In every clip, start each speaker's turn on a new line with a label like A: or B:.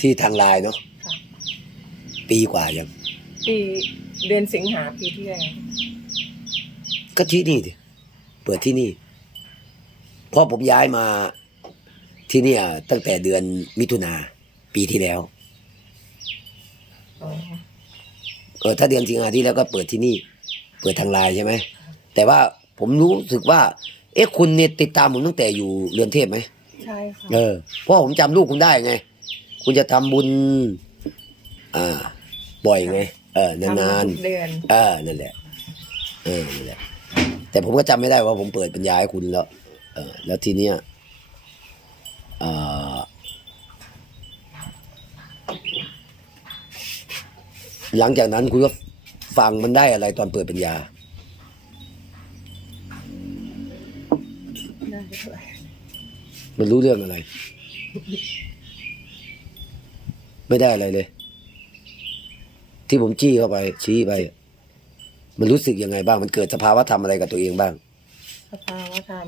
A: ที่ทางไลน์เนาะ
B: ค่ะ
A: ปีกว่ายัง
B: ปีเดือนสิงหาปีที่แล้ว
A: ก็ที่นี่ดิเปิดที่นี่เพราะผมย้ายมาที่เนี่ย ตั้งแต่เดือนมิถุนาปีที่แล้ว
B: อ๋อ
A: เออถ้าเดือนสิงหาที่แล้วก็เปิดที่นี่ เปิดทางไลน์ใช่ไหมแต่ว่าผมรู้สึกว่า เอ๊ะคุณเนี่ยติดตามผมตั้งแต่อยู่เรือนเทพไหม
B: ใช่ค่ะ
A: เออเพราะผมจำลูกคุณได้ไง คุณจะทำบุญ อ่า บ่อยไง เออนาน
B: ทำทุกเดือน
A: ๆเออนั่นแหละเออนั่นแหละ แต่ผมก็จำไม่ได้ว่าผมเปิดปัญญาให้คุณแล้ว เออ แล้วทีเนี้ยเออหลังจากนั้นคุณก็ฟังมันได้อะไรตอนเปิดปัญญา
B: ได้ด้วย
A: มันรู้เรื่องอะไร ไม่ได้อะไรเลย ที่ผมจี้เข้าไป ชี้ไป มันรู้สึกยังไงบ้าง มันเกิดสภาวะธรรมอะไรกับตัวเองบ้าง
B: สภาวะธรรม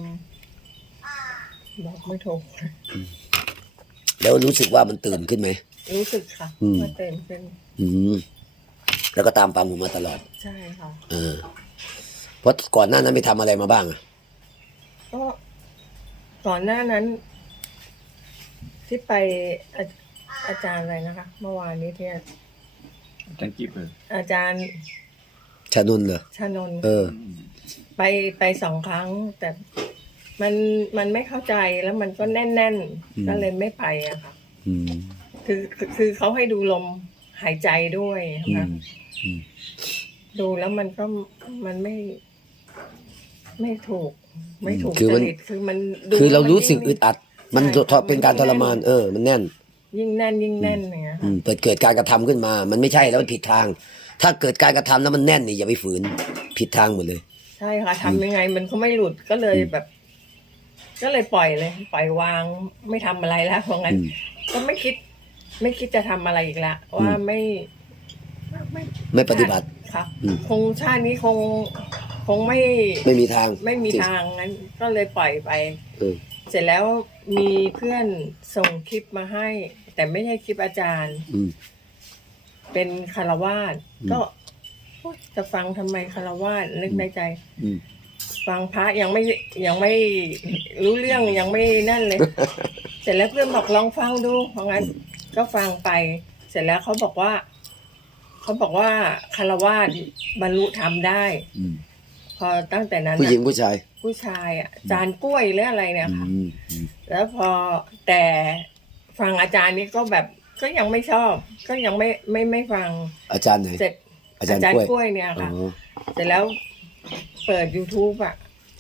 B: บอกไม่ถูก
A: แล้วรู้สึกว่ามันตื่นขึ้นไหม
B: รู้สึกค่ะ
A: อืม
B: ว่าเต็มขึ้น
A: อืมแล้วก็ตามฟังผมมาตลอด
B: ใช่ค่ะ
A: เออเพราะก่อนหน้านั้นไปทำอะไรมาบ้างอะ
B: ก็ก่อนหน้านั้น ที่ไป อาอาจารย์อะไรนะคะ เมื่อวานนี้ที่
C: จังกิ๊บเลย
B: อาจารย์
A: ชานุนเหรอ
B: ชานนท์
A: เออ
B: ไปไปสองครั้ง แต่มันมันไม่เข้าใจแล้วมันก็แน่น
A: อืม
B: ๆก็เลยไม่ไปอะค่ะ
A: อืม
B: คือคือคือเขาให้ดูลมหายใจด้วย
A: อื
B: นะ
A: มอืม
B: ดูแล้วมันก็มันไม่ ไม่ถูก ไม่ถูก
A: คือ
B: จ
A: มัน
B: ริตคือมันดู
A: คือเรา
B: แล้วมัน
A: รู้สึก
B: ยิ่ง
A: อึดอัด มัน
B: ใช่
A: เป็นการทรมาน เออ มันแน่น
B: ยิ่งแน่นยิ่งแน่นอย่างเงี้ย
A: อื
B: ค่ะ
A: มเปิดเกิดการกระทำขึ้นมา มันไม่ใช่แล้วมันผิดทาง ถ้าเกิดการกระทำแล้วมันแน่นนี่อย่าไปฝืนผิดทางหมดเลย
B: ใช่ค่ะทำยังไงมันก็ไม่หลุดก็เลย
A: อืม
B: แบบ ก็เลยปล่อยเลย ปล่อยวางไม่ทำอะไรแล้วเพราะงั้น
A: อืม
B: ก็ไม่คิด ไม่คิดจะทำอะไรอีกละว่า
A: อืม
B: ไม่ไม่
A: ไม่ปฏิบัติ
B: ค่ะ
A: อืม
B: คงชาตินี้คงคงไม่
A: ไม่มีทาง
B: ไม่มีทางงั้น ก็เลยปล่อยไป
A: เออ
B: เสร็จแล้วมีเพื่อนส่งคลิปมาให้ แต่ไม่ใช่คลิปอาจารย์
A: อืม
B: เป็นคารวาส
A: อืม
B: ก็โอ๊ยจะฟังทำไมคารวาสนึกในใจ
A: อืม
B: ฟังพระยังไม่ยังไม่รู้เรื่องยังไม่นั่นเลย เสร็จแล้วเพื่อนบอกลองฟังดูเพราะงั้น ก็ฟังไป เสร็จแล้วเขาบอกว่าเขาบอกว่าคารวาสบรรลุธรรมได้
A: อืม
B: พอตั้งแต่นั้น
A: ผู้หญิง
B: น่ะ
A: ผู้ชาย
B: ผู้ชายอะจานกล้วยหรืออะไรเนี่ยค่ะ
A: อืมอืม
B: แล้วพอแต่ ฟังอาจารย์นี่ก็แบบก็ยังไม่ชอบ ก็ยังไม่ไม่ไม่ฟัง
A: อาจารย์ไหน
B: เสร็จ
A: อาจารย์กล้วย
B: กล้วยเนี่ย
A: อ๋
B: ค่ะ
A: อ
B: เสร็จแล้วเปิด youtube อะ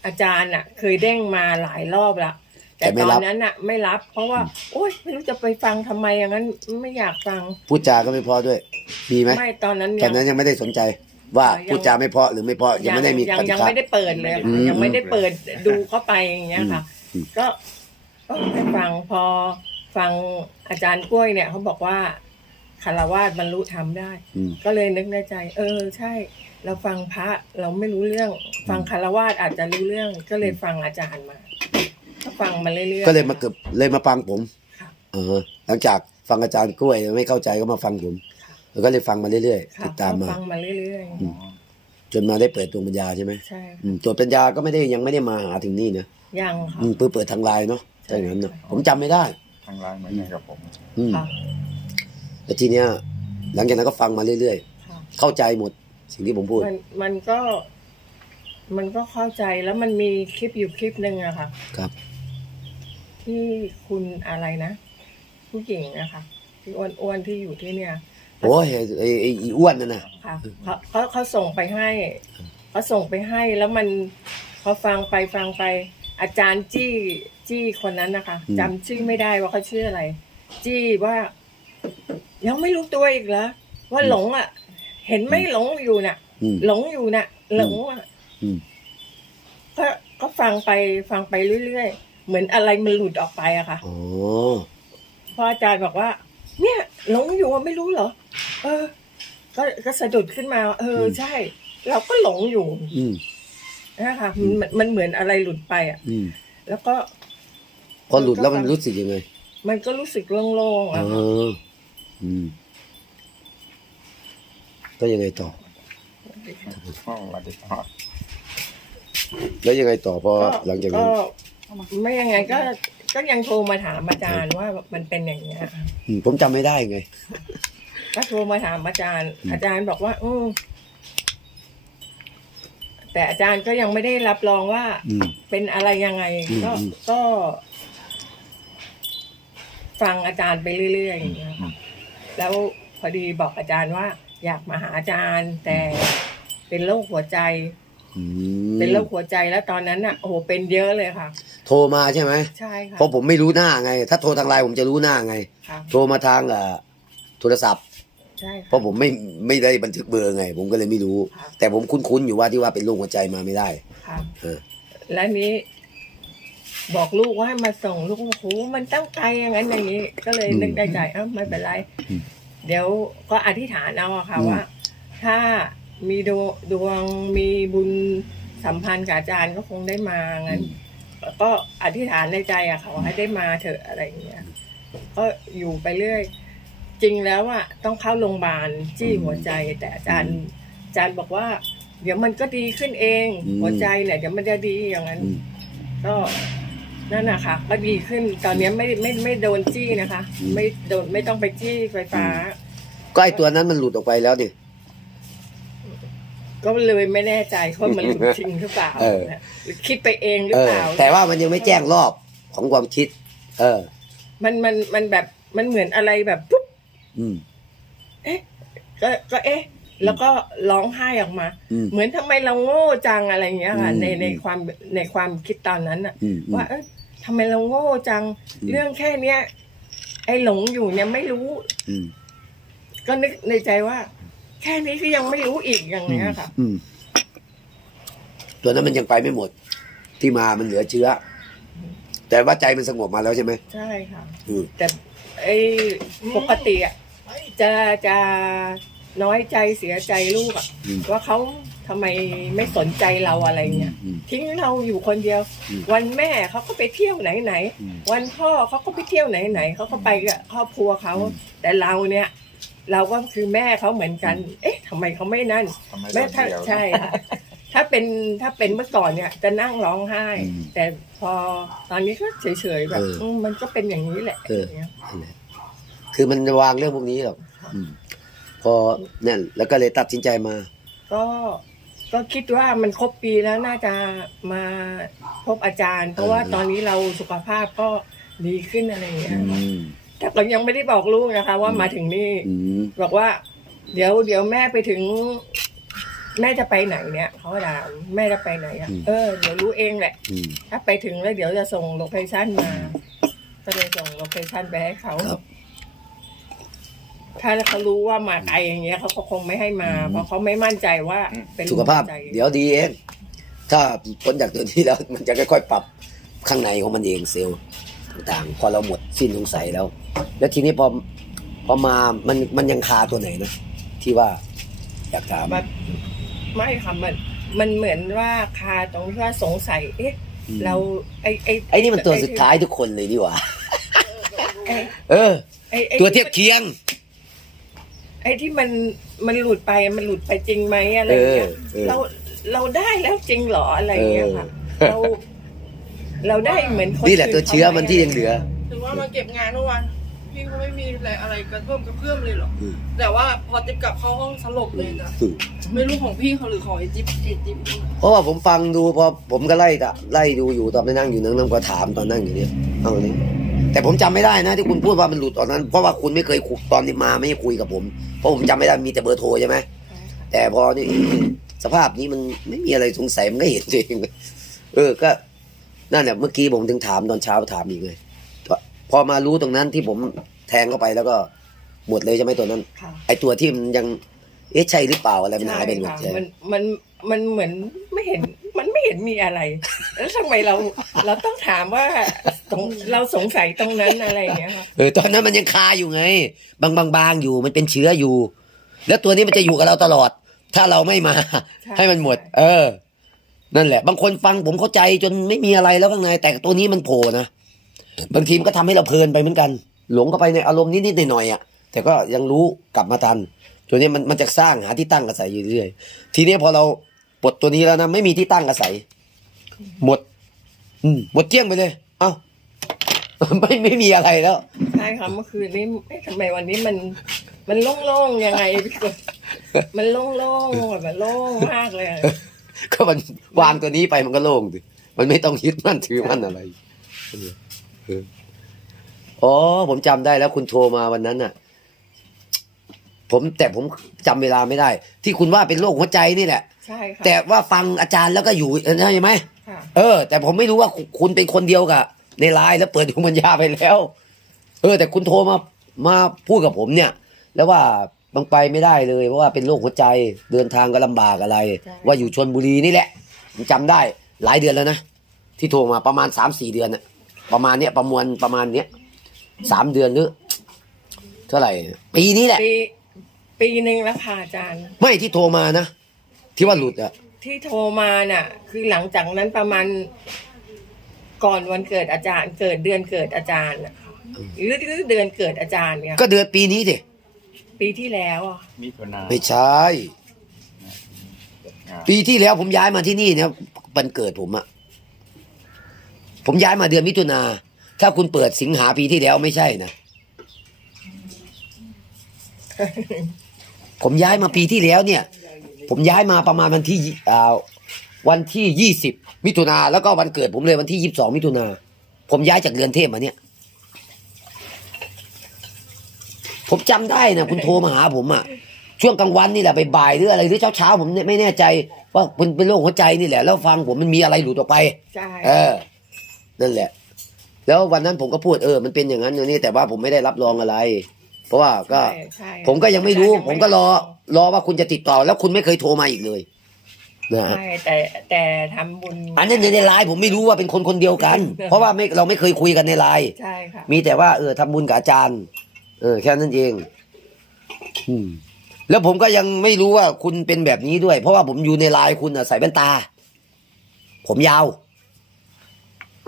B: อาจารย์อะ เคยเด้งมาหลายรอบละแต่ตอนนั้นอะ ไม่รับ เพราะว่า โอ๊ยไม่รู้จะไปฟังทำไมอย่างนั้นไม่อยากฟัง
A: พูดจาก็ไม่เพอด้วยมีไหม
B: ไม่ตอนนั้น
A: ตอ
B: ยั
A: น
B: ง
A: นั้นยังไม่ได้สนใจว่า
B: ยัง
A: พูดจาไม่เพราะหรือไม่เพราะยังไม่ได้มี
B: ยัง
A: ปฏิ
B: ยัง
A: ฆา
B: ไม่ได้เปิดเลย
A: อืม
B: ยังไม่ได้เปิดดูเข้าไปอย่างเงี้ยค่ะ
A: อืม
B: ก็ก็ให้ฟังพอ ฟังอาจารย์กล้วยเนี่ยเขาบอกว่าคารวาสบรรลุธรรมได้
A: อืม
B: ก็เลยนึกในใจ เออใช่ เราฟังพระเราไม่รู้เรื่อง ฟังคารวาสอาจจะรู้เรื่อง ก็เลยฟังอาจารย์มา ก็ฟังมาเรื่อยๆ
A: ก็เลยมาเกือบเลยมาฟังผม
B: ค่ะ
A: เออหลังจากฟังอาจารย์กล้วยไม่เข้าใจก็มาฟังผม
B: ค่ะ
A: แล้วก็เลยฟังมาเรื่อยๆ
B: ค่ะ
A: ติดตามมา
B: ฟังมาเรื่อย
A: อืม จนมาได้เปิดตัวปัญญาใช่ไหม
B: ๆใช่
A: อืมตัวปัญญาก็ไม่ได้ยังไม่ได้มาหาถึงนี่นะ
B: ยังค่ะ
A: อืมเปิดเปิดทางไลน์เนาะ
B: ใช่
A: ถ้าอย่างนั้นเนาะผมจำไม่ได้
C: ทางไลน์เหมือนกันกับผม
A: อืม
B: ค่ะ
A: แต่ทีเนี้ย หลังจากนั้นก็ฟังมาเรื่อย
B: ค่ะ
A: ๆ เข้าใจหมดสิ่งที่ผมพูด
B: มันมันก็ มันก็เข้าใจแล้วมันมีคลิปอยู่คลิปหนึ่งอะค่ะ
A: ครับ
B: ที่คุณอะไรนะ ผู้หญิงนะคะที่อ้วนๆที่อยู่ที่เนี่ย
A: โอ้ยไอ้ไอ้ไอ้อีอ้วนนั่นน่ะ
B: ค่ะเขาเขาเขาส่งไปให้เขาส่งไปให้แล้วมันพอฟังไปฟังไป อาจารย์จี้จี้คนนั้นนะคะ
A: อืม
B: จำชื่อไม่ได้ว่าเขาชื่ออะไร จี้ว่า ยังไม่รู้ตัวอีกเหรอว่าหลงอะ เห็นไหม่หลงอยู่น่ะ
A: อืม
B: หลงอยู่น่ะ หลงอะ
A: อืม
B: ก็ก็ฟังไปฟังไปเรื่อยๆ เหมือนอะไรมันหลุดออกไปอะค่ะ
A: อ๋อ
B: พออาจารย์บอกว่า เนี่ยหลงอยู่อะไม่รู้เหรอ เออ ก็ก็สะดุดขึ้นมาเออ
A: อืม
B: ใช่ เราก็หลงอยู่
A: อืม
B: นะคะมันมันเหมือนอะไรหลุดไปอะ
A: อืม
B: แล้วก็
A: พอหลุดแล้วมันรู้สึกยังไง
B: มันก็รู้สึกโล่งๆ
A: อ๋
B: อะ
A: อ
B: ค่ะ
A: อืมก็ยังไงต่อ
C: ห้องวัดที่ทอด
A: แล้วยังไงต่อพอ
B: ก็
A: หลังจากนั้น
B: ก็ไม่ยังไงก็ก็ยังโทรมาถามอาจารย์ว่ามันเป็นอย่างเงี้ย
A: อืมผมจำไม่ได้ไง
B: ก็โทรมาถามอาจารย์
A: อืม
B: อาจารย์บอกว่า อืม แต่อาจารย์ก็ยังไม่ได้รับรองว่า
A: อืม
B: เป็นอะไรยังไง
A: อืม
B: ก็
A: อืม
B: ก็ ฟังอาจารย์ไปเรื่อยๆอย่างเงี้ยค่ะแล้วพอดีบอกอาจารย์ว่า อยากมาหาอาจารย์ แต่เป็นโรคหัวใจ
A: อืม
B: เป็นโรคหัวใจแล้วตอนนั้นอะโอ้โหเป็นเยอะเลยค่ะ
A: โทรมาใช่ไหม
B: ใช่ค่ะ
A: เพราะผมไม่รู้หน้าไง ถ้าโทรทางไลน์ผมจะรู้หน้าไง
B: ค่ะ
A: โทรมาทางเอ่อโทรศัพท์
B: ใช่ค่ะ
A: เพราะผมไม่ไม่ได้บันทึกเบอร์ไง ผมก็เลยไม่รู้
B: ค่ะ
A: แต่ผมคุ้นๆอยู่ว่าที่ว่าเป็นโรคหัวใจมาไม่ได้
B: ค่ะ
A: เออ
B: แล้วนี้ บอกลูกว่าให้มาส่งลูกบอกโอ้โหมันตั้งไกลอย่างนั้นอย่างนี้ ก็เลยนึกได้ใจเอ้าไม่เป็นไร เดี๋ยวก็อธิษฐานเอาอะค่ะว่า ถ้ามีดวงดวงมีบุญสัมพันธ์กับอาจารย์ก็คงได้มางั้น ก็อธิษฐานในใจอะค่ะว่าให้ได้มาเถอะอะไรอย่างเงี้ยก็อยู่ไปเรื่อย จริงแล้วอะต้องเข้าโรงพยาบาลจี้หัวใจแต่อาจารย์อาจารย์บอกว่า เดี๋ยวมันก็ดีขึ้นเอง
A: อืม
B: หัวใจเนี่ยเดี๋ยวมันจะดีอย่างนั้น
A: อืม
B: ก็นั่นนะคะก็ดีขึ้นตอนนี้ไม่ไม่ไม่โดนจี้นะคะ
A: อืม
B: ไม่โดนไม่ต้องไปจี้ไฟฟ้า
A: ก็ไอตัวนั้นมันหลุดออกไปแล้วดิ
B: ก็เลยไม่แน่ใจว่ามันหลุดจริงหรือเปล่า
A: เออ
B: นะหรือคิดไปเองหรื
A: เอ
B: อ
A: อ
B: เปล่า
A: แต่ว่ามันยังไม่แจ้งรอบของความคิด เออ
B: มันมันมันแบบมันเหมือนอะไรแบบปุ๊บ
A: อืม
B: ก็ก็เอ๊ะ แล้วก็ร้องไห้ออกมา
A: อืม
B: เหมือนทำไมเราโง่จังอะไรอย่างเงี้ยค่ะ
A: อืม
B: ในในความในความคิดตอนนั้นอะ
A: อืมอืม
B: ว่าเอ๊ะทำไมเราโง่จัง
A: อืม
B: เรื่องแค่เนี้ยไอ้หลงอยู่เนี่ยไม่รู้
A: อืม
B: ก็นึกในใจว่า แค่นี้ก็ยังไม่รู้อีกอย่างเงี้ยค่ะ
A: อืมตัวนั้นมันยังไปไม่หมด ที่มามันเหลือเชื้อ แต่ว่าใจมันสงบมาแล้วใช่ไหม
B: ใช่ค่ะ
A: อืม
B: แต่ไอ้ปกติอะ จะจะน้อยใจเสียใจลูกอะ
A: อืม
B: ว่าเขาทำไมไม่สนใจเราอะไรเงี้ย
A: อืม
B: ทิ้งเราอยู่คนเดียว
A: อืม
B: วันแม่เขาก็ไปเที่ยวไหนไหน
A: อืม
B: วันพ่อเขาก็ไปเที่ยวไหนไหนเขาก็ไปกับครอบครัวเขา
A: อืม
B: แต่เราเนี่ย เราก็คือแม่เขาเหมือนกัน เอ๊ะทำไมเขาไม่นั่น
C: ทำไม
B: แม่
C: เรา
B: ถ้า
C: เดียว
B: ใช่ค่ะ ถ้าเป็นถ้าเป็นเมื่อก่อนเนี่ย จะนั่งร้องไห้
A: อืม
B: แต่พอตอนนี้ก็เฉยๆแบบ
A: เอออื
B: มมันก็เป็นอย่างนี้แหละ
A: เออ
B: ย่างเงี้ย
A: นั่นแหละคือมันวางเรื่องพวกนี้หรอกอืม พอเนี่ยแล้วก็เลยตัดสินใจมา
B: ก็ก็คิดว่ามันครบปีแล้วน่าจะมาพบอาจารย์ เพราะว่า
A: เออ
B: ตอนนี้เราสุขภาพก็ดีขึ้นอะไรอย่างเงี้ย
A: อืม
B: แต่ก็ยังไม่ได้บอกลูกนะคะ ว่า
A: อืม
B: มาถึงนี่
A: อืม
B: บอกว่า เดี๋ยวเดี๋ยวแม่ไปถึง แม่จะไปไหนเนี่ยเขาถามแม่จะไปไหนอะเออเดี๋ยวรู้เองแหละ
A: อืม
B: ถ้าไปถึงแล้วเดี๋ยวจะส่งโลเคชั่นมาก็เลยส่งโลเคชั่นไปให้เขา
A: ครับ
B: ถ้าเขารู้ว่ามาไกลอย่างเงี้ยเขาก็คงไม่ให้มา
A: อืม
B: เพราะเขาไม่มั่นใจว่าเป็น
A: สุขภาพ
B: หัวใจ
A: เดี๋ยวดีเองถ้าพ้นจากตัวนี้แล้วมันจะค่อยๆปรับข้างในของมันเองเซลล์ต่างๆ พอเราหมดสิ้นสงสัยแล้ว แล้วทีนี้พอพอมามันมันยังคาตัวไหนนะที่ว่าอยากถาม
B: แบบไม่ค่ะมันมันเหมือนว่าคาตรงที่ว่าสงสัยเอ๊ะ
A: อืม
B: เราไอไอ
A: ไอ้นี่มันตัวสุดท้ายทุกคนเลยดีกว่า
B: ไอ้
A: เออ
B: ไอ้ไอ้
A: ตัวเทียบเคียง
B: ไอ้ที่มันมันหลุดไปมันหลุดไปจริงไหมอะไรอย่างเงี้ย
A: เออเออ
B: เราเราได้แล้วจริงเหรออะไรอย่างเงี้ยค่ะ
A: เออ
B: เรา เราได้เหมือนคน
A: นี่แหละ
B: อื่
A: ตัวเชื้อมันที่ยังเหลือ
D: ถึงว่ามาเก็บงานเมื่อวานพี่ก็ไม่มีอะไรอะไรกระเพิ่มกระเพื่อมเลยหรอก
A: อืม
D: แต่ว่าพอติ๊บกลับเข้าห้องสลบเลยนะไม่รู้ของพี่เขาหรือของไอจิ๊บไอจิ๊บ
A: เพราะว่าผมฟังดูพอผมก็ไล่ตะไล่ดูอยู่ตอนไปนั่งอยู่นั่งนั่งก็ถามตอนนั่งอยู่เนี่ยเอาเลย แต่ผมจำไม่ได้นะที่คุณพูดว่ามันหลุดตอนนั้น เพราะว่าคุณไม่เคยคุยตอนที่มาไม่ได้คุยกับผม เพราะผมจำไม่ได้มีแต่เบอร์โทรใช่ไหมแต่พอนี่สภาพนี้มันไม่มีอะไรสงสัยมันก็เห็นเองเออก็นั่นแหละเมื่อกี้ผมถึงถามตอนเช้าถามอีกไงพอมารู้ตรงนั้นที่ผมแทงเข้าไปแล้วก็หมดเลยใช่ไหมตัวนั้น
B: ค่ะ
A: ไอตัวที่มันยังเอ๊ะใช่หรือเปล่าอะไรมันหายไปหมด
B: ใช่
A: ใช่
B: ค่ะมันมันมันเหมือน ไม่เห็น มันไม่เห็นมีอะไร แล้วทำไมเราเราต้องถามว่าตรงเราสงสัยตรงนั้นอะไรอย่างเงี้ยค่ะ
A: เออตอนนั้นมันยังคาอยู่ไง บางบางบางอยู่มันเป็นเชื้ออยู่ แล้วตัวนี้มันจะอยู่กับเราตลอด ถ้าเราไม่มา
B: ใช่
A: ให้มันหมด เออ นั่นแหละ บางคนฟังผมเข้าใจจนไม่มีอะไรแล้วข้างในแต่ตัวนี้มันโผล่นะบางทีมันก็ทำให้เราเพลินไปเหมือนกัน หลงเข้าไปในอารมณ์นิดๆหน่อยๆอะแต่ก็ยังรู้กลับมาทันตัวนี้มันมันจะสร้างหาที่ตั้งอาศัยอยู่เรื่อยๆทีนี้พอเรา ปลดตัวนี้แล้วนะ ไม่มีที่ตั้งอาศัย หมด อืมหมดเกลี้ยงไปเลย เอ้า ไม่ไม่มีอะไรแล้ว
B: ใช่ค่ะเมื่อคืนนี้เอ๊ะทำไมวันนี้มัน มันโล่งๆยังไงพี่กดมันโล่งๆแบบโล่งมากเลยอะ
A: ก็มันวางตัวนี้ไปมันก็โล่งดิมันไม่ต้องยึดมั่นถือมั่นอะไรเออเอออ๋อผมจำได้แล้วคุณโทรมาวันนั้นน่ะ ผมแต่ผมจำเวลาไม่ได้ ที่คุณว่าเป็นโรคหัวใจนี่แหละ
B: ใช่ค่ะ
A: แต่ว่าฟังอาจารย์แล้วก็อยู่เออใช่ไหม
B: ค่ะ
A: เออ แต่ผมไม่รู้ว่าคุณเป็นคนเดียวกับในไลน์แล้วเปิดดวงปัญญาไปแล้ว เออ แต่คุณโทรมามาพูดกับผมเนี่ย แล้วว่าบางไปไม่ได้เลยเพราะว่าเป็นโรคหัวใจเดินทางก็ลำบากอะไรว่าอยู่ชนบุรีนี่แหละผมจำได้หลายเดือนแล้วนะที่โทรมาประมาณสามสี่เดือนน่ะประมาณเนี้ยประมวลประมาณเนี้ยสามเดือนหรือเท่าไหร่ปีนี้แหละ
B: ปีปีหนึ่งแล้วค่ะอาจารย์
A: ไม่ที่โทรมานะ ที่ว่าหลุดอะ
B: ที่โทรมาน่ะ คือหลังจากนั้นประมาณก่อนวันเกิดอาจารย์ เกิดเดือนเกิดอาจารย์น่ะหรือหรือเดือนเกิดอาจารย์เนี่ย
A: ก็เดือนปีนี้ดิ
B: ปีที่แล้วอะ
C: มิถุนา
A: ไม่ใช่
C: อ่า
A: ปีที่แล้วผมย้ายมาที่นี่เนี่ยวันเกิดผมอะผมย้ายมาเดือนมิถุนาถ้าคุณเปิดสิงหาปีที่แล้วไม่ใช่นะผมย้ายมาปีที่แล้วเนี่ย ผมย้ายมาประมาณวันที่ยี่อ่าวันที่ยี่สิบมิถุนาแล้วก็วันเกิดผมเลยวันที่ยี่สิบสองมิถุนาผมย้ายจากเรือนเทพมาเนี่ย ผมจำได้นะคุณโทรมาหาผมอะช่วงกลางวันนี่แหละบ่ายๆหรืออะไรหรือเช้าๆผมเนี่ยไม่แน่ใจ ว่าเป็นเป็นโรคหัวใจนี่แหละ แล้วฟังผมมันมีอะไรหลุดออกไป
B: ใช่
A: เออ นั่นแหละ แล้ววันนั้นผมก็พูดเออ มันเป็นอย่างนั้นอย่างนี้แต่ว่าผมไม่ได้รับรองอะไร เพราะว่าก็
B: ใช่ใช่
A: ผมก็ยังไม่รู้
B: อาจาย์
A: ผมก็รอ รอว่าคุณจะติดต่อ แล้วคุณไม่เคยโทรมาอีกเลยนะฮะ
B: ใช่แต่แต่ทำบุญ
A: อันนี้ในไลน์ผมไม่รู้ว่าเป็นคนคนเดียวกัน เพราะว่าไม่เราไม่เคยคุยกันในไลน์
B: ใช่ค่ะ
A: มีแต่ว่าเออทำบุญกับอาจารย์ เออแค่นั้นเองอืมแล้วผมก็ยังไม่รู้ว่าคุณเป็นแบบนี้ด้วย เพราะว่าผมอยู่ในไลน์คุณอะใส่แว่นตา ผมยาว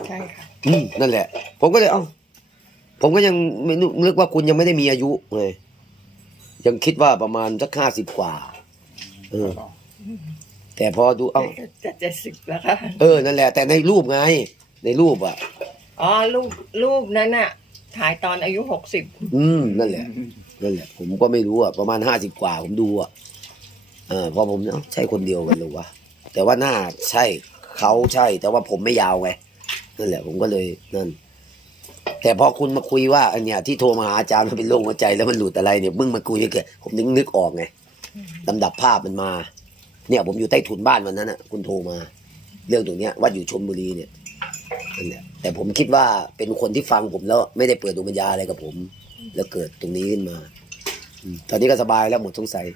B: ใช่ค่ะ
A: อืมนั่นแหละ ผมก็เลยเอ้าผมก็ยังไม่นึกนึกว่าคุณยังไม่ได้มีอายุไงยั งคิดว่าประมาณสักห้าสิบกว่า เออ แต่พอดูเอ้า
B: จะเจ็ดสิบแล้วค่ะ
A: เออ นั่นแหละ แต่ในรูปไง ในรูปอะ
B: อ๋อรูปรูปนั้นน่ะ ถ่ายตอนอายุหกสิบ
A: อืม นั่นแหละ นั่นแหละ ผมก็ไม่รู้อะ ประมาณห้าสิบกว่า ผมดูอะ เออพอผมเอ้าใช่คนเดียวกันหรือวะ แต่ว่าหน้าใช่ เขาใช่ แต่ว่าผมไม่ยาวไง นั่นแหละ ผมก็เลยนั่น แต่พอคุณมาคุยว่าอันเนี้ยที่โทรมาหาอาจารย์มันเป็นโรคหัวใจแล้วมันหลุดอะไรเนี่ยมึงมาคุยเกิดผมนึกนึกออกไงลำดับภาพมันมา เนี่ย ผมอยู่ใต้ถุนบ้านวันนั้นอะ คุณโทรมา เรื่องตรงเนี้ยว่าอยู่ชลบุรีเนี่ยนั่นแหละแต่ผมคิดว่าเป็นคนที่ฟังผมแล้วไม่ได้เปิดดวงปัญญาอะไรกับผม แล้วเกิดตรงนี้ขึ้นมาอืมตอนนี้ก็สบายแล้วหมดสงสัย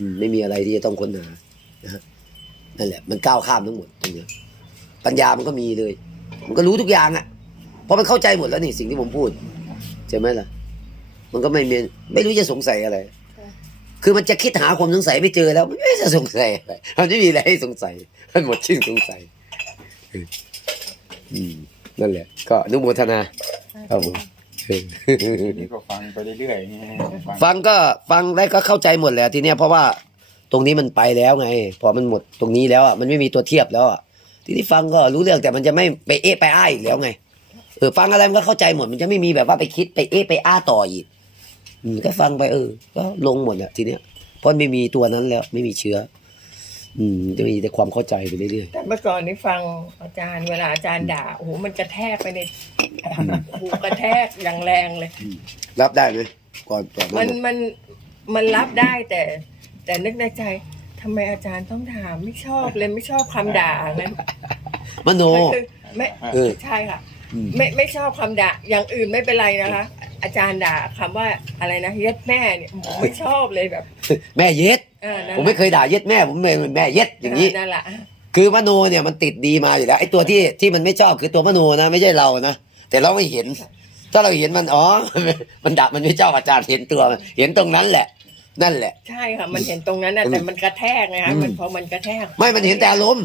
A: อืมไม่มีอะไรที่จะต้องค้นหานะฮะนั่นแหละ มันก้าวข้ามทั้งหมดตรงเนี้ยปัญญามันก็มีเลย มันก็รู้ทุกอย่างอะ่ะ เพราะมันเข้าใจหมดแล้วนี่สิ่งที่ผมพูดใช่ไหมล่ะ มันก็ไม่มีไม่รู้จะสงสัยอะไร คือมันจะคิดหาความสงสัยไม่เจอแล้วมันไม่จะสงสัยอะไรมันไม่มีอะไรให้สงสัยมันหมดชิ้นสงสัยอืมนั่นแหละ ก็อนุโมทนาครับผมเออ
C: นี่ก็ฟังไปเรื่อยๆนี่ฟัง
A: ฟังก็ฟังได้ก็เข้าใจหมดแหละทีเนี้ยเพราะว่าตรงนี้มันไปแล้วไง พอมันหมดตรงนี้แล้วอะมันไม่มีตัวเทียบแล้วอะทีนี้ฟังก็รู้เรื่องแต่มันจะไม่ไปเอะไปอ้าอีกแล้วไง เออฟังอะไรมันก็เข้าใจหมด มันจะไม่มีแบบว่าไปคิดไปเอะไปอ้าต่ออีกอืมก็ฟังไปเออ ก็ลงหมดแหละทีเนี้ยเพราะไม่มีตัวนั้นแล้ว ไม่มีเชื้อ อืมจะมีแต่ความเข้าใจไปเรื่อย
B: แต่เมื่อก่อนนี่ฟังอาจารย์เวลาอาจารย์ด่าโอ้โหมันกระแทกไปในหูกระแทกอย่างแรงเลย
A: ๆรับได้ไหมก่อนก่อน
B: มัน
A: นั้น
B: มันมันรับได้แต่ แต่นึกในใจทำไมอาจารย์ต้องถามไม่ชอบเลยไม่ชอบคำด่านั้น
A: มโน
B: คือไม่
A: เออ
B: ใช่ค่ะ
A: อืม
B: ไม่ไม่ชอบคำด่าอย่างอื่นไม่เป็นไรนะคะ อาจารย์ด่าคำว่าอะไรนะเย็ดแม่เนี่ยไม่ชอบเลยแบบ
A: แม่เย็ด
B: เออนั่น
A: ผมไม่เคยด่าเย็ดแม่ ผมเป็นแม่เย็ดอย่างนี้
B: นี้นั่นแหละ
A: คือมโนเนี่ยมันติดดีมาอยู่แล้วไอ้ตัวที่ที่มันไม่ชอบคือตัวมโนนะไม่ใช่เรานะแต่เราไม่เห็น ถ้าเราเห็นมันอ๋อ มันดับมันไม่ชอบอาจารย์เห็นตัวมันเห็นตรงนั้นแหละ นั่นแหละ
B: ใช่ค่ะ มันเห็นตรงนั้นนะ
A: อืม
B: แต่มันกระแทกนะคะ
A: อืม
B: มันพอมันกระแทก
A: ไม่มันเห็นแต่อารมณ์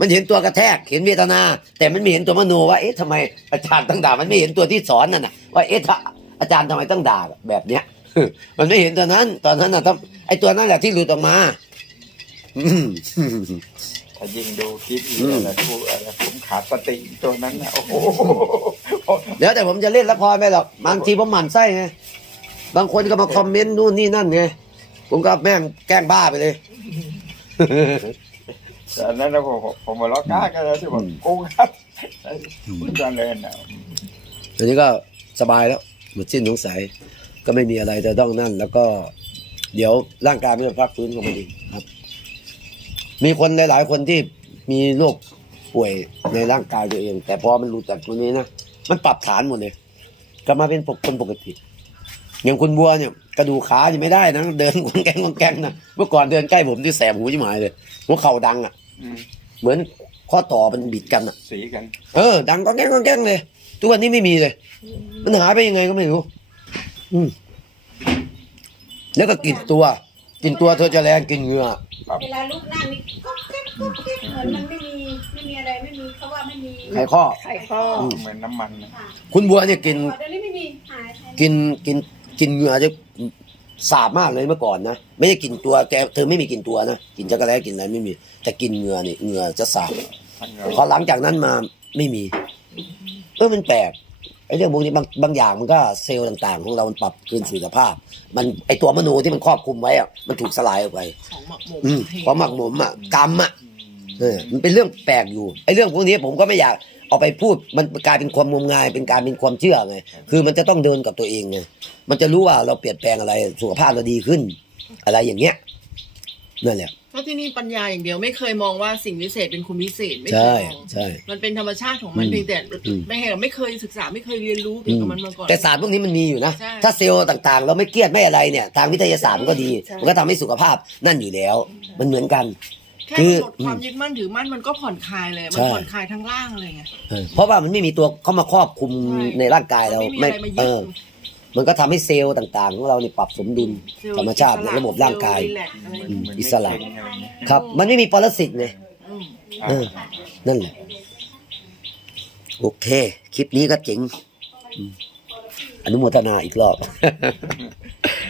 A: มันเห็นตัวกระแทก เห็นเวทนา แต่มันไม่เห็นตัวมโนว่า เอ๊ะทำไมอาจารย์ต้องด่า มันไม่เห็นตัวที่สอนนั่นน่ะ ว่าเอ๊ะถ้าอาจารย์ทำไมต้องด่าแบบเนี้ย มันไม่เห็นตอนนั้น ตอนนั้นน่ะถ้าไอตัวนั่นแหละที่หลุดออกมาอืม
C: ถ้ายิ่งดูคลิปอีก
A: อืม
C: อะไรพูดอะไรผมขาดสติตัวนั้นนะโอ้โห
A: เดี๋ยวแต่ผมจะเล่นละครไม่หรอกบางทีผมหมั่นไส้ไงบางคนก็มาคอมเมนต์นู่นนี่นั่นไงผมก็แม่งแกล้งบ้าไปเลย
C: แต่อันนั้นนะผมผมมาล้อกล้ากันแล้วที่บอกกูครับพูดกันเลยนะ
A: อันนี้ก็สบายแล้วหมดสิ้นสงสัย ก็ไม่มีอะไรจะต้องนั่น แล้วก็ เดี๋ยวร่างกายมันจะพักฟื้นของมันเองครับ มีคนหลาย ๆ คนที่มีโรคป่วยในร่างกายตัวเอง แต่พอมันรู้จักตรงนี้นะมันปรับฐานหมดเลยกลับมาเป็นปกคนปกติอย่างคุณบัวเนี่ยกระดูกขายังไม่ได้นะเดินกงแกงกงแกงนะเมื่อก่อนเดินใกล้ผมที่แสบหูชิบหายเลยหัวเข่าดังอะ
C: อืม
A: เหมือนข้อต่อมันบิดกันอะ
C: สีกัน
A: เออ ดังก็แก้งก็แก้งเลย ทุกวันนี้ไม่มีเลย มันหายไปยังไงก็ไม่รู้ อืม แล้วก็กลินตัวกลินตัวเธอจะแรงกลินเหงื่อ
E: เวลาลุกนั่งนี่ก็แก๊กก็แก๊กเหมือนมันไม่มีไม่มีอะไรไม่มีเขาว่าไม่มี
A: ไขข้อ
B: ไข่ข้ออ
C: เหมือนน้ำมันนะ
E: ค่ะ
A: คุณบัวเนี่ยกิน
E: เดี๋ยวนี้ไม่มีหายหาย
A: กินกินกินเหงื่อจะ สาบมากเลยเมื่อก่อนนะไม่ได้กินตัวแกเธอไม่มีกินตัวนะกินจักรแล้กินอะไรไม่มี แต่กินเหงื่อนี่เหงื่อจะสาบ
C: ทั้งเง
A: พอหลังจากนั้นมาไม่มีเออมันแปลกไอ้เรื่องพวกนี้บางบางอย่างมันก็เซลล์ต่าง ๆ ของเรามันปรับคืนสู่สภาพ มันไอตัวมโนที่มันครอบคลุมไว้อะมันถูกสลายออกไป
B: ของหมักหมม
A: อืมเพราะหมักหมมอะกรรมอะเออมันเป็นเรื่องแปลกอยู่ไอ้เรื่องพวกนี้ผมก็ไม่อยาก เอาไปพูดมันกลายเป็นความงมงายเป็นการเป็นความเชื่อไงคือมันจะต้องเดินกับตัวเองไงมันจะรู้ว่าเราเปลี่ยนแปลงอะไรสุขภาพเราดีขึ้น อะไรอย่างเงี้ยนั่นแหละ
F: เพราะที่นี่ปัญญาอย่างเดียวไม่เคยมองว่าสิ่งวิเศษเป็นคุณวิเศษไม่เค
A: ใช่
F: ยมอง
A: ใช่
F: มันเป็นธรรมชาติของมัน
A: อืม
F: เพียงแต่
A: อืม
F: ไม่เคยไม่เคยศึกษาไม่เคยเรียนรู้เกี่ยวกับมันมาก่อน
A: แต่ศาสตร์พวกนี้มันมีอยู่นะ
F: ใช่
A: ถ้าเซลล์ต่างๆ เราไม่เครียดไม่อะไรเนี่ย ทางวิทยาศาสตร์มันก็ดี
B: ใช่
A: มันก็ทำให้สุขภาพนั่นอยู่แล้ว มันเหมือนกัน
F: แค่
A: คือ
F: กำหนดความยึดมั่นถือมั่นมันก็ผ่อนคลายเลย มัน
A: ใช่
F: ผ่อนคลายทั้งร่างเลยไง
A: เออเพราะว่ามันไม่มีตัวเข้ามาครอบคุม
F: ใช่
A: ในร่างกายเรา
F: มันไม่มีอะไรมายึด
A: เออมันก็ทำให้เซลล์ต่างๆของเราเนี่ยปรับสมดุล
F: เซลล์
A: ธรรมชาติในระบบร่างกาย
F: เซลล์รีแลกซ์อะไรอย่าง
A: อื
F: เงี้ย
A: มอิสระ
C: เหมือนไม่เป็นอะไรเงี้ย
A: ครับ มันไม่มีปรสิตไง
F: อืม
A: เออ นั่นแหละ โอเค คลิปนี้ก็เจ๋งอืมอนุโมทนาอีกรอบ